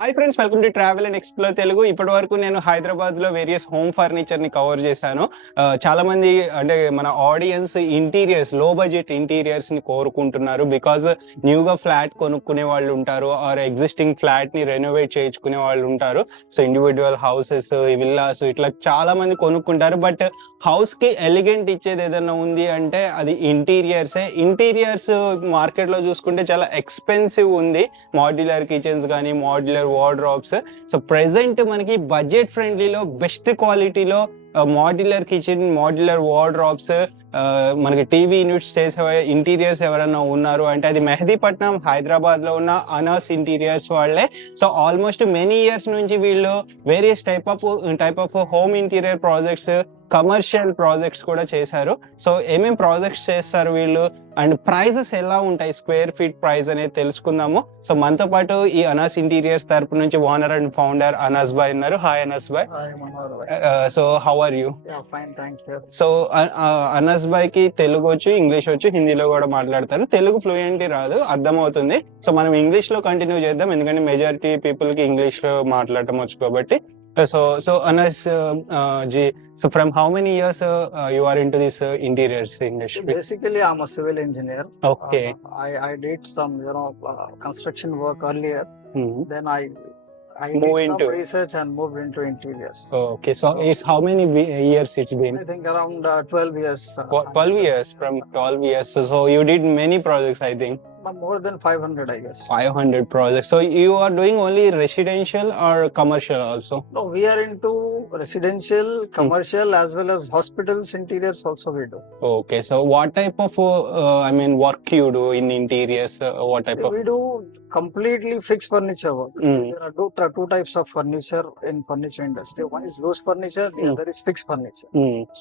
Hi friends, welcome to travel and explore Telugu. ఇప్పటి వరకు నేను హైదరాబాద్లో వేరియస్ హోమ్ ఫర్నిచర్ని కవర్ చేశాను. చాలా మంది అంటే మన ఆడియన్స్ ఇంటీరియర్స్, లో బడ్జెట్ ఇంటీరియర్స్ని కోరుకుంటున్నారు. బికాజ్ న్యూగా ఫ్లాట్ కొనుక్కునే వాళ్ళు ఉంటారు, ఆర్ ఎగ్జిస్టింగ్ ఫ్లాట్ని రెనోవేట్ చేయించుకునే వాళ్ళు ఉంటారు. సో ఇండివిజువల్ హౌసెస్, విల్లాస్ ఇట్లా చాలా మంది కొనుక్కుంటారు. బట్ హౌస్కి ఎలిగెంట్ ఇచ్చేది ఏదన్నా ఉంది అంటే అది ఇంటీరియర్సే. ఇంటీరియర్స్ మార్కెట్లో చూసుకుంటే చాలా ఎక్స్పెన్సివ్ ఉంది. మాడ్యులర్ కిచెన్స్ కానీ, మాడ్యులర్ వార్డ్రోబ్స్. సో ప్రెసెంట్ మనకి బడ్జెట్ ఫ్రెండ్లీలో బెస్ట్ క్వాలిటీలో మాడ్యులర్ కిచెన్, మాడ్యులర్ వార్డ్రోబ్స్, మనకి టీవీ యూనిట్స్ చేసే ఇంటీరియర్స్ ఎవరైనా ఉన్నారు అంటే అది మెహదీపట్నం హైదరాబాద్లో ఉన్న అనాస్ ఇంటీరియర్స్ వాళ్ళే. సో ఆల్మోస్ట్ మెనీ ఇయర్స్ నుంచి వీళ్ళు various type of home interior projects, commercial projects కూడా చేశారు. సో ఏమేం ప్రాజెక్ట్స్ చేస్తారు వీళ్ళు అండ్ ప్రైజెస్ ఎలా ఉంటాయి, స్క్వేర్ ఫీట్ ప్రైస్ అనేది తెలుసుకుందాము. సో మనతో పాటు ఈ అనాస్ ఇంటీరియర్స్ తరపు నుంచి ఓనర్ అండ్ ఫౌండర్ అనాస్ భాయ్ ఉన్నారు. హాయ్ అనాస్ భాయ్. So how are you? So Anas భాయ్ కి తెలుగు వచ్చు, ఇంగ్లీష్ వచ్చు, హిందీలో కూడా మాట్లాడతారు. తెలుగు ఫ్లూయెంట్లీ రాదు, అర్థమవుతుంది. సో మనం ఇంగ్లీష్ లో కంటిన్యూ చేద్దాం, ఎందుకంటే మెజారిటీ పీపుల్ కి ఇంగ్లీష్ లో మాట్లాడటం వచ్చు కాబట్టి. So Anas ji, so from how many years you are into this interiors industry? Basically, I'm a civil engineer. Okay. I did some, construction work earlier. Then I Move did into some research and moved into interiors. Okay, so it's how many years it's been? I think around 12 years. 12 years, from 12 years. So you did many projects, I think. More than 500, I guess. 500 projects. So you are doing only residential or commercial also? No, we are into residential, commercial, as well as hospitals, interiors also we do. Okay, so what type of work you do in interiors? What type of? We do completely fixed furniture work. There are two types of furniture in furniture industry. One is loose furniture, the other is fixed furniture.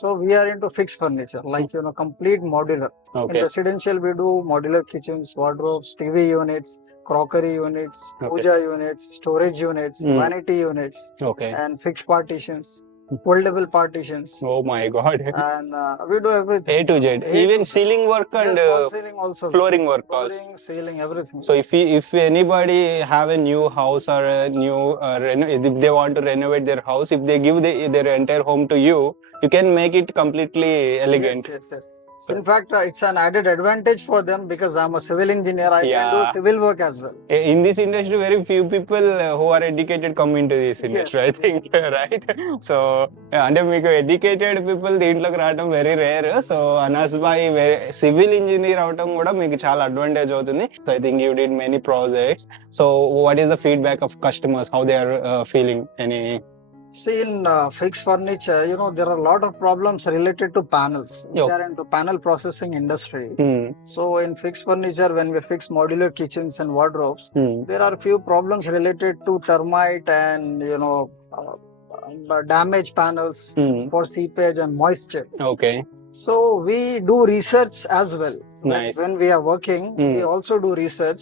So we are into fixed furniture, like complete modular. Okay. In residential, we do modular kitchens, wardrobes, TV units, crockery units, puja units, storage units, vanity units, Okay. and fixed partitions, foldable partitions. Oh my God. And we do everything. A to Z. Even ceiling work and ceiling also. flooring work also. Flooring, ceiling, everything. So if anybody have a new house or a new if they want to renovate their house, if they give their entire home to you, you can make it completely elegant. Yes. So, in fact, it's an added advantage for them because I'm a civil engineer. I can do civil work as well. In this industry, very few people who are educated come into this industry, I think, right? So, అంటే మీకు educated people దీంట్లోకి రావడం very rare. So Anas bhai civil engineer అవడం కూడా మీకు చాలా advantage అవుతుంది. So I think you did many projects. So what is the feedback of customers, how they are feeling? See, in fixed furniture, there are a lot of problems related to panels. We are into panel processing industry. So in fixed furniture, when we fix modular kitchens and wardrobes, there are few problems related to termite and, damaged panels for seepage and moisture. Okay. So we do research as well. Nice. When we are working, we also do research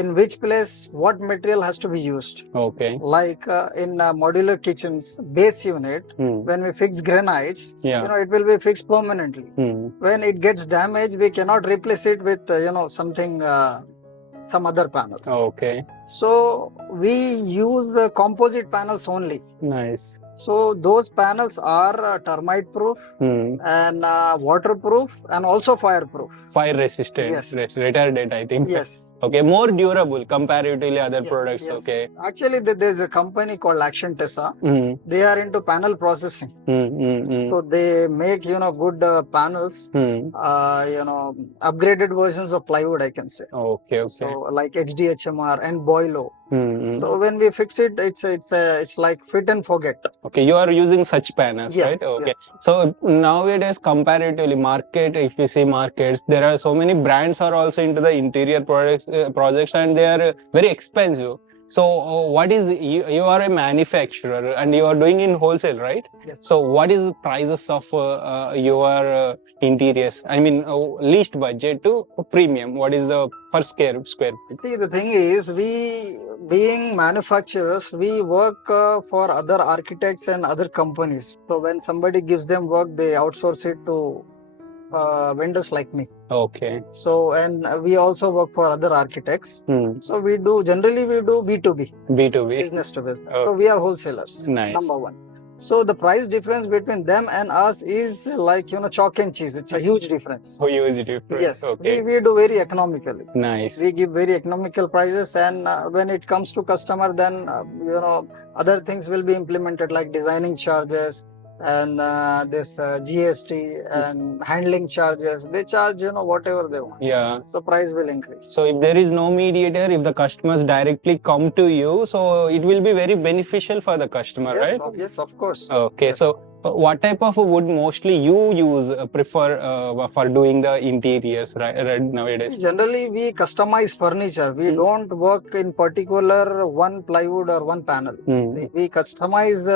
in which place what material has to be used. Okay. Like in modular kitchens base unit, when we fix granites, it will be fixed permanently. When it gets damaged, we cannot replace it with some other panels. Okay. So we use composite panels only. Nice. So those panels are termite proof and waterproof and also fireproof. Fire resistant. Yes. Retardant, I think. Yes. Okay, more durable comparatively other products. Yes. Okay. Actually, there's a company called Action Tessa. They are into panel processing. So they make good panels. Upgraded versions of plywood, I can say. Okay. So like HDHMR and Boilo. So when we fix it, it's like fit and forget. Okay, you are using such panels, Yes, right? Okay. So nowadays, comparatively, if you see markets, there are so many brands are also into the interior projects, and they are very expensive. So what is you are a manufacturer and you are doing in wholesale, right? Yes. So what is the prices of your interiors? I mean, least budget to premium. What is the per square? See, the thing is, we being manufacturers, we work for other architects and other companies. So when somebody gives them work, they outsource it to vendors like me. Okay. So, and we also work for other architects. So we do B2B, B2B. business to business. Okay. So we are wholesalers. Nice. Number one. So the price difference between them and us is like, chalk and cheese. It's a huge difference. Oh, huge difference. Yes. Okay. We do very economically. Nice. We give very economical prices, and when it comes to customer, then other things will be implemented like designing charges and this GST and handling charges. They charge whatever they want. Yeah. So price will increase. So if there is no mediator, if the customers directly come to you, so it will be very beneficial for the customer, Yes, right? yes, of course. Okay. Yes. So what type of wood mostly you use prefer for doing the interiors right nowadays? See, generally we customize furniture. We don't work in particular one plywood or one panel. See, we customize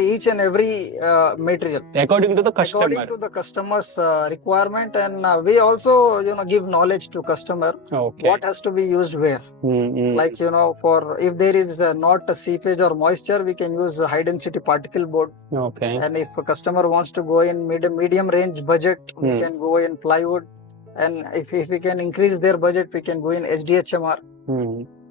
each and every material according to the customer. According to the customer's requirement, and we also give knowledge to customer. Okay. What has to be used where. Like for if there is not a seepage or moisture, we can use high density particle board. Okay. And if a customer wants to go in medium range budget, we can go in plywood. And if we can increase their budget, we can go in HDHMR.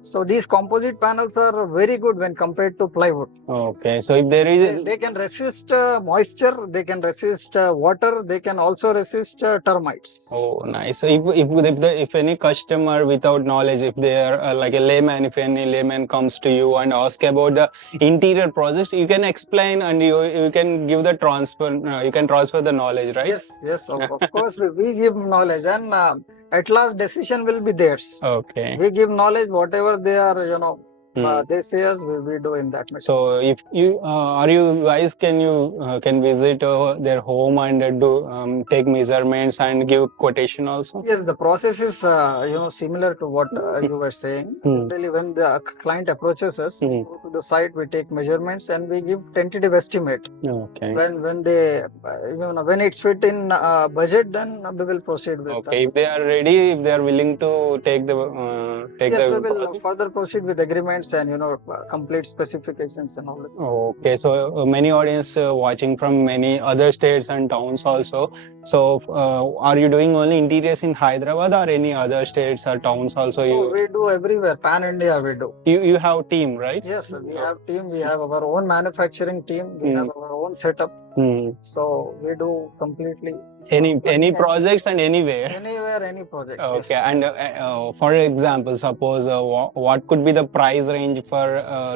So these composite panels are very good when compared to plywood. Okay. So if there is they can resist moisture, they can resist water, they can also resist termites. Oh, nice. So if any customer without knowledge, if they are like a layman, if any layman comes to you and ask about the interior project, you can explain and you can give the transfer. You can transfer the knowledge, right? Yes. Of course, we give knowledge, and at last decision will be theirs. Okay. We give knowledge, whatever they are, they say us, we do in that. So if you are you guys can visit their home and do take measurements and give quotation also? Yes, the process is similar to what you were saying. Generally, when the client approaches us, we go to the site, we take measurements, and we give tentative estimate. Okay. When they when it's fit in budget, then we will proceed with. Okay. If they are ready, if they are willing to take the yes, we will further proceed with agreements and complete specifications and all that. Okay, so many audience watching from many other states and towns also. So are you doing only interiors in Hyderabad or any other states or towns also? We do everywhere, pan India we do. You have team, right? Yes, we have team. We have our own manufacturing team. We have our own setup. So we do completely. Any projects and anywhere? Anywhere, any project. Okay, yes. And for example, suppose what could be the price range for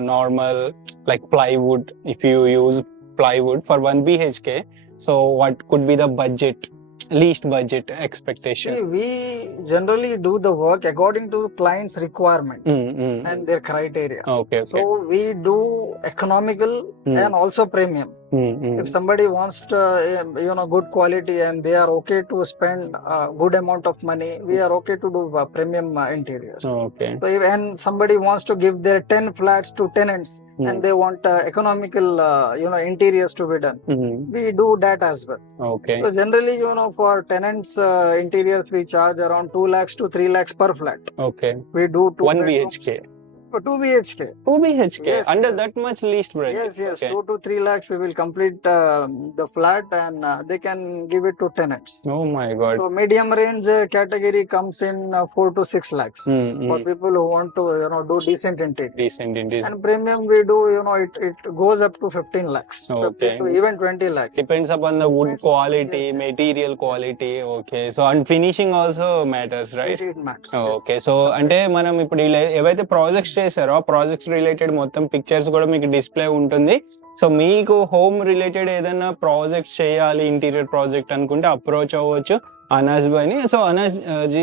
normal like plywood, if you use plywood for 1 BHK? So what could be the budget, least budget expectation? See, we generally do the work according to client's requirement and their criteria. Okay. So we do economical and also premium. If somebody wants to, good quality and they are okay to spend a good amount of money, we are okay to do premium interiors. Okay. So and somebody wants to give their 10 flats to tenants and they want economical, interiors to be done, we do that as well. Okay. So generally, for tenants interiors, we charge around 2 lakhs to 3 lakhs per flat. Okay. We do 1 BHK. 2 BHK. 2 BHK. Yes, Under yes. that much least price. Yes. Okay. 2 to 3 lakhs we will complete the flat, and they can give it to tenants. Oh my God. So medium range category comes in 4 to 6 lakhs for people who want to do decent interior. Decent interior. And premium we do, it goes up to 15 lakhs. Okay. 15 to even 20 lakhs. Depends upon the wood Depends quality, yes. material quality. Okay. So and finishing also matters, right? It matters. Okay so అంటే మనం ఇప్పుడు ఏవైతే projects చేశారో ఆ projects related మొత్తం pictures కూడా మీకు display ఉంటుంది. సో మీకు హోమ్ రిలేటెడ్ ఏదైనా ప్రాజెక్ట్ చేయాలి ఇంటీరియర్ ప్రాజెక్ట్ అనుకుంటే అప్రోచ్ అవ్వచ్చు Anas Bani. So Anas ji,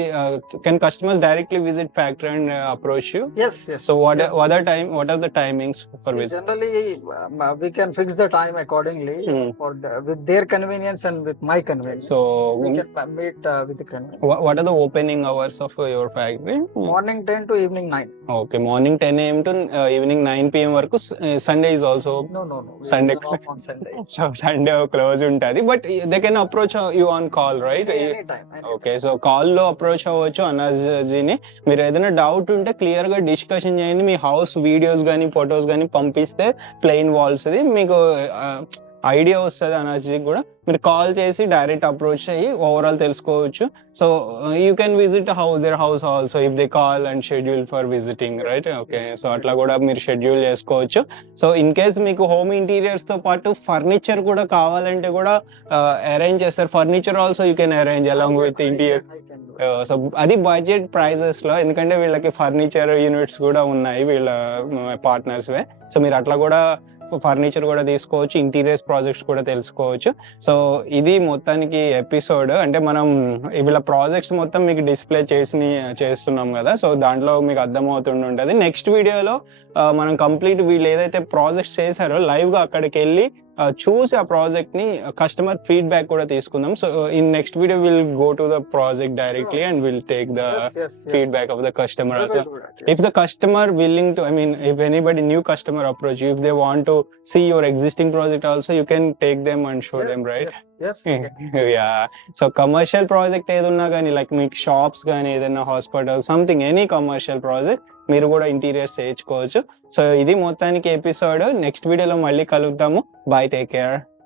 can customers directly visit factory and approach you? Yes. So what yes. are the timings for visit? Generally, we can fix the time accordingly with their convenience and with my convenience. So we can meet with the convenience. What are the opening hours of your factory? Morning 10 to evening 9. Okay, morning 10 a.m. to evening 9 p.m. వరకు. Sunday is also. No. Sunday off on Sunday. So Sunday close untadi, but they can approach you on call, right? Anytime. Okay so కాల్లో approach అవ్వచ్చు అనాజ్ జీని. మీరు ఏదైనా doubt ఉంటే clear గా discussion చేయండి. మీ house videos కానీ photos కానీ పంపిస్తే ప్లెయిన్ వాల్స్ ది మీకు ఐడియా వస్తుంది అనాజ్ జీకి కూడా. మీరు కాల్ చేసి డైరెక్ట్ అప్రోచ్ అయ్యి ఓవరాల్ తెలుసుకోవచ్చు. So you can visit their house also if they call and schedule for visiting, right? Okay, so అట్లా కూడా మీరు షెడ్యూల్ చేసుకోవచ్చు. సో ఇన్ కేస్ మీకు హోమ్ ఇంటీరియర్స్ తో పాటు ఫర్నిచర్ కూడా కావాలంటే కూడా అరేంజ్ చేస్తారు. Furniture also you can arrange along with interior. So అది బడ్జెట్ ప్రైజెస్ లో, ఎందుకంటే వీళ్ళకి ఫర్నిచర్ యూనిట్స్ కూడా ఉన్నాయి వీళ్ళ పార్ట్నర్స్ వే. సో మీరు అట్లా కూడా ఫర్నిచర్ కూడా తీసుకోవచ్చు, ఇంటీరియర్స్ ప్రాజెక్ట్స్ కూడా తెలుసుకోవచ్చు. ఇది మొత్తానికి ఎపిసోడ్. అంటే మనం వీళ్ళ ప్రాజెక్ట్స్ మొత్తం మీకు డిస్ప్లే చేస్తున్నాం కదా, సో దాంట్లో మీకు అర్థమవుతుంటుంది. నెక్స్ట్ వీడియోలో మనం కంప్లీట్ వీళ్ళు ఏదైతే ప్రాజెక్ట్స్ చేశారో లైవ్ గా అక్కడికి వెళ్ళి చూసి ఆ ప్రాజెక్ట్ ని కస్టమర్ ఫీడ్బ్యాక్ కూడా తీసుకుందాం. So in next video will go to the project directly and will take the feedback of the customer also. If the customer willing to, I mean, if anybody new customer approach you, if they want to see your existing project also, you can take them and show them, right? Yes. Yeah. So commercial project ఏదున్నా కానీ, like మీకు shops కానీ ఏదైనా hospital something, any commercial project మీరు కూడా interiors చేయించుకోవచ్చు. So ఇది మొత్తానికి ఎపిసోడ్. నెక్స్ట్ వీడియోలో మళ్ళీ కలుద్దాము. By, take care.